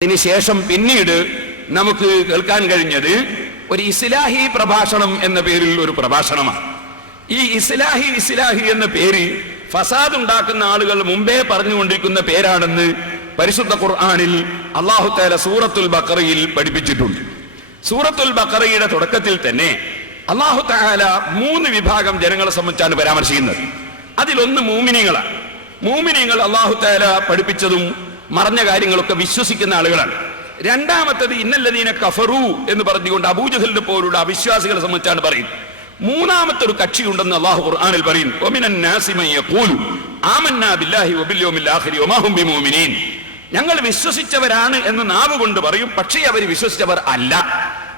അതിനുശേഷം പിന്നീട് നമുക്ക് കേൾക്കാൻ കഴിഞ്ഞത് ഒരു ഇസ്ലാഹി പ്രഭാഷണം എന്ന പേരിൽ ഒരു പ്രഭാഷണമാണ്. ഈ ഇസ്ലാഹി ഇസ്ലാഹി എന്ന പേര് ഫസാദ് ഉണ്ടാക്കുന്ന ആളുകൾ മുമ്പേ പറഞ്ഞുകൊണ്ടിരിക്കുന്ന പേരാണെന്ന് പരിശുദ്ധ ഖുർആാനിൽ അള്ളാഹു താല സൂറത്തുൽ ബക്കറയിൽ പഠിപ്പിച്ചിട്ടുണ്ട്. സൂറത്തുൽ ബക്കറയുടെ തുടക്കത്തിൽ തന്നെ അള്ളാഹു താല മൂന്ന് വിഭാഗം ജനങ്ങളെ സംബന്ധിച്ചാണ് പരാമർശിക്കുന്നത്. അതിലൊന്ന് മൂമിനിങ്ങളാണ് മൂമിനിങ്ങൾ അള്ളാഹു താല പഠിപ്പിച്ചതും മറഞ്ഞ കാര്യങ്ങളൊക്കെ വിശ്വസിക്കുന്ന ആളുകളാണ്. രണ്ടാമത്തത് ഇന്നല്ലതീന കഫറു എന്ന് പറഞ്ഞുകൊണ്ട് അബൂജഹലിനെ പോലുള്ള അവിശ്വാസികളെ സംബന്ധിച്ചാണ് പറയുന്നത്. മൂന്നാമത്തെ ഒരു കക്ഷി ഉണ്ടെന്ന് അള്ളാഹു ഖുർആനിൽ പറയുന്നു. ഞങ്ങൾ വിശ്വസിച്ചവരാണ് എന്ന് നാവ് കൊണ്ട് പറയും പക്ഷേ അവർ വിശ്വസിച്ചവർ അല്ല.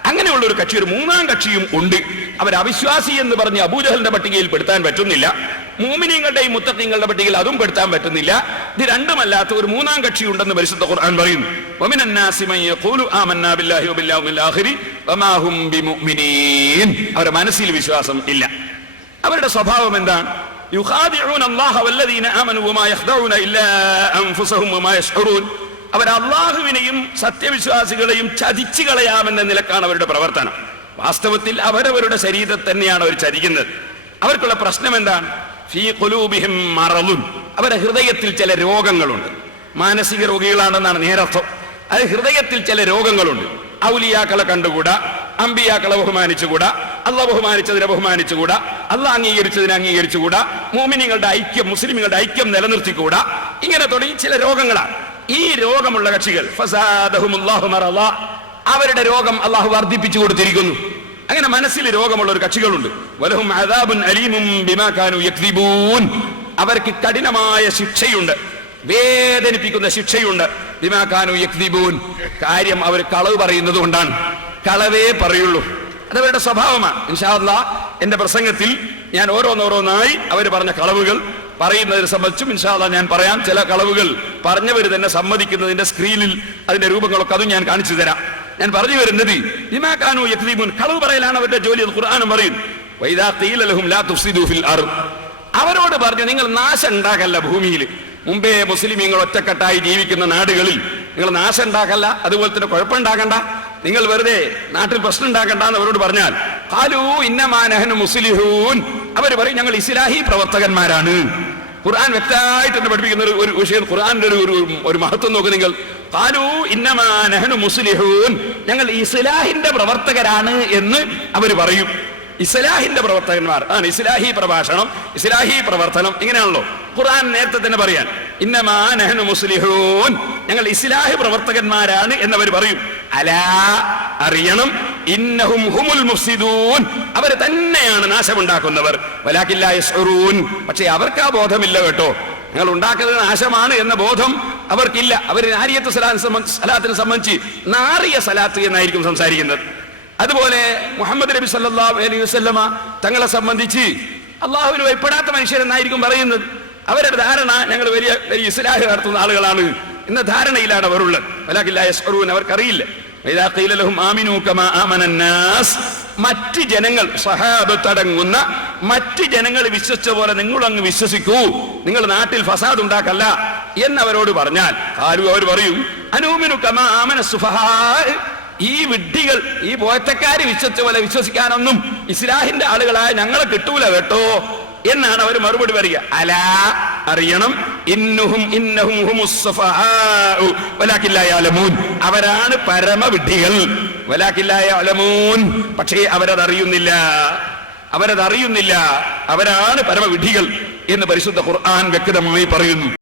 അങ്ങനെയുള്ള ഒരു കക്ഷി ഒരു മൂന്നാം കക്ഷിയും ഉണ്ട്. അവർ അവിശ്വാസി എന്ന് പറഞ്ഞ് അബൂജഹലിന്റെ പട്ടികയിൽ പെടുത്താൻ പറ്റുന്നില്ല. മൂമിനിങ്ങളുടെയും മുത്തക്കിങ്ങളുടെ പട്ടികയിൽ അതും പെടുത്താൻ പറ്റുന്നില്ല ഇത് രണ്ടുമല്ലാത്ത ഒരു മൂന്നാം കക്ഷി ഉണ്ടെന്ന് പരിശുദ്ധ ഖുർആൻ പറയുന്നു وَمِنَ النَّاسِ مَن يَقُولُ آمَنَّا بِاللَّهِ وباليوم الآخر وما هم بمؤمنين അവരുടെ മനസ്സിൽ വിശ്വാസം ഇല്ല അവരുടെ സ്വഭാവം എന്താണ് يخادعون الله والذين آمنوا وما يخدعون إلا أنفسهم وما يشعرون അവർ അള്ളാഹുവിനെയും സത്യവിശ്വാസികളെയും ചതിച്ചു കളയാമെന്ന നിലക്കാണ് അവരുടെ പ്രവർത്തനം വാസ്തവത്തിൽ അവരവരുടെ ശരീരത്തെ തന്നെയാണ് അവർ ചതിക്കുന്നത് അവർക്കുള്ള പ്രശ്നം എന്താണ് അവരുടെ ഹൃദയത്തിൽ ചില രോഗങ്ങളുണ്ട്. മാനസിക രോഗികളാണെന്നാണ് നേരർത്ഥം. അത് ഹൃദയത്തിൽ ചില രോഗങ്ങളുണ്ട്. ഔലിയാക്കളെ കണ്ടുകൂടാ അമ്പിയാക്കളെ ബഹുമാനിച്ചുകൂടാ അല്ല ബഹുമാനിച്ചതിനെ ബഹുമാനിച്ചുകൂടാ അല്ല അംഗീകരിച്ചതിനെ അംഗീകരിച്ചുകൂടാ മൂമിനിങ്ങളുടെ ഐക്യം മുസ്ലിമുകളുടെ ഐക്യം നിലനിർത്തിക്കൂടാ. ഇങ്ങനെ തുടങ്ങി ചില രോഗങ്ങളാണ്. ഈ രോഗമുള്ള കക്ഷികൾ. അവരുടെ രോഗം അള്ളാഹു വർദ്ധിപ്പിച്ചു കൊടുത്തിരിക്കുന്നു. അങ്ങനെ മനസ്സിൽ രോഗമുള്ള ഒരു കക്ഷികളുണ്ട്. വലഹും അദാബുൻ അലീമും അവർക്ക് കഠിനമായ ശിക്ഷയുണ്ട്. വേദനിപ്പിക്കുന്ന ശിക്ഷയുണ്ട്. ബിമാ കാനു യക്ദിബൂൻ. കാര്യം അവർ കളവ് പറയുന്നത് കൊണ്ടാണ്. കളവേ പറയുള്ളൂ. അതവരുടെ സ്വഭാവമാണ്. ഇൻഷാല്ല എന്റെ പ്രസംഗത്തിൽ ഞാൻ ഓരോന്നോരോന്നായി അവർ പറഞ്ഞ കളവുകൾ പറയുന്നതിനെ സംബന്ധിച്ചും ഇൻഷാല്ല ഞാൻ പറയാം. ചില കളവുകൾ പറഞ്ഞവർ തന്നെ സമ്മതിക്കുന്നതിന്റെ സ്ക്രീനിൽ അതിന്റെ രൂപങ്ങളൊക്കെ അതും ഞാൻ കാണിച്ചു തരാം. ഞാൻ പറഞ്ഞു വരുന്നത് കളവ് പറയലാണ് അവരുടെ ജോലി ഖുർആാനും പറയും. അവരോട് പറഞ്ഞു നിങ്ങൾ നാശം ഉണ്ടാക്കല്ല ഭൂമിയിൽ. മുമ്പേ മുസ്ലിമീങ്ങൾ ഒറ്റക്കെട്ടായി ജീവിക്കുന്ന നാടുകളിൽ നിങ്ങൾ നാശം ഉണ്ടാക്കല്ല അതുപോലെ തന്നെ കുഴപ്പമുണ്ടാക്കണ്ട നിങ്ങൾ വെറുതെ നാട്ടിൽ പ്രശ്നം ഉണ്ടാക്കണ്ട എന്ന് അവരോട് പറഞ്ഞാൽ കാലു ഇന്നമാനഹൻ മുസ്ലിഹൂൻ. അവർ പറയും ഞങ്ങൾ ഇസ്ലാഹി പ്രവർത്തകന്മാരാണ്. ഖുർആൻ വ്യക്തമായിട്ട് പഠിപ്പിക്കുന്ന ഒരു- വിഷയം ഖുർആന്റെ ഒരു ഒരു- മഹത്വം നോക്ക് നിങ്ങൾ. മുസ്ലിഹൂൻ. ഞങ്ങൾ ഇസ്ലാഹിന്റെ പ്രവർത്തകരാണ് എന്ന് അവർ പറയും. ഇസ്ലാഹിന്റെ പ്രവർത്തകന്മാർ ആണ് ഇസ്ലാഹി പ്രഭാഷണം ഇസ്ലാഹി പ്രവർത്തനം ഇങ്ങനെയാണല്ലോ. ഖുർആൻ നേരത്തെ തന്നെ പറയാൻ ഇന്നമാനഹനു മുസ്ലിഹൂൻ. ഞങ്ങൾ ഇസ്ലാഹി പ്രവർത്തകന്മാരാണ് എന്നവർ പറയും. അലാ അറിയണം. ഇന്നഹും ഹുമുൽ മുഫ്സിദൂൻ. അവർ തന്നെയാണ് നാശമുണ്ടാക്കുന്നവർ. വലാക്കില്ല പക്ഷേ അവർക്ക് ആ ബോധമില്ല കേട്ടോ. നിങ്ങൾ ഉണ്ടാക്കുന്നത് നാശമാണ് എന്ന ബോധം അവർക്കില്ല. അവർ നാരിയത്ത് സലാത്തിന് സംബന്ധി- സലാത്തിനെ സംബന്ധിച്ച് നാറിയ സലാത്ത് എന്നായിരിക്കും സംസാരിക്കുന്നത്. അതുപോലെ മുഹമ്മദ് നബി സല്ലല്ലാഹു അലൈഹി വസല്ലമ തങ്ങളെ സംബന്ധിച്ച് അള്ളാഹുവിന് ഭയപ്പെടാത്ത മനുഷ്യരെന്നായിരിക്കും പറയുന്നത്. അവരുടെ ധാരണ ഞങ്ങൾ വലിയ വലിയ ഇസ്ലാഹ് നടത്തുന്ന ആളുകളാണ് എന്ന ധാരണയിലാണ് അവരുള്ളത്. വലാഖില്ല യസ്അറൂൻ അവർക്കറിയില്ല. മറ്റ് ജനങ്ങൾ സഹാബത്തടങ്ങുന്ന മറ്റ് ജനങ്ങൾ വിശ്വസിച്ച പോലെ നിങ്ങൾ അങ്ങ് വിശ്വസിക്കൂ. നിങ്ങൾ നാട്ടിൽ ഫസാദ് ഉണ്ടാക്കല്ല. എന്നവരോട് പറഞ്ഞാൽ ആരും അവർ പറയും? അനൂമിനു കമാമന സുഫഹാ. ഈ വിഡ്ഢികൾ ഈ പോയത്തക്കാര് വിശ്വസിച്ച പോലെ വിശ്വസിക്കാനൊന്നും ഇസ്ലാഹിന്റെ ആളുകളായ ഞങ്ങളെ കിട്ടൂല കേട്ടോ എന്നാണ് അവർ മറുപടി പറയുക. അലാ അറിയണം. ഇന്നുഹും ഇന്നഹും അവരാണ് പരമവിഡ്ഢികൾ യഅലമൂൻ പക്ഷേ അവരതറിയുന്നില്ല. അവരതറിയുന്നില്ല. അവരാണ് പരമവിഡ്ഢികൾ എന്ന് പരിശുദ്ധ ഖുർആൻ വ്യക്തമായി പറയുന്നു.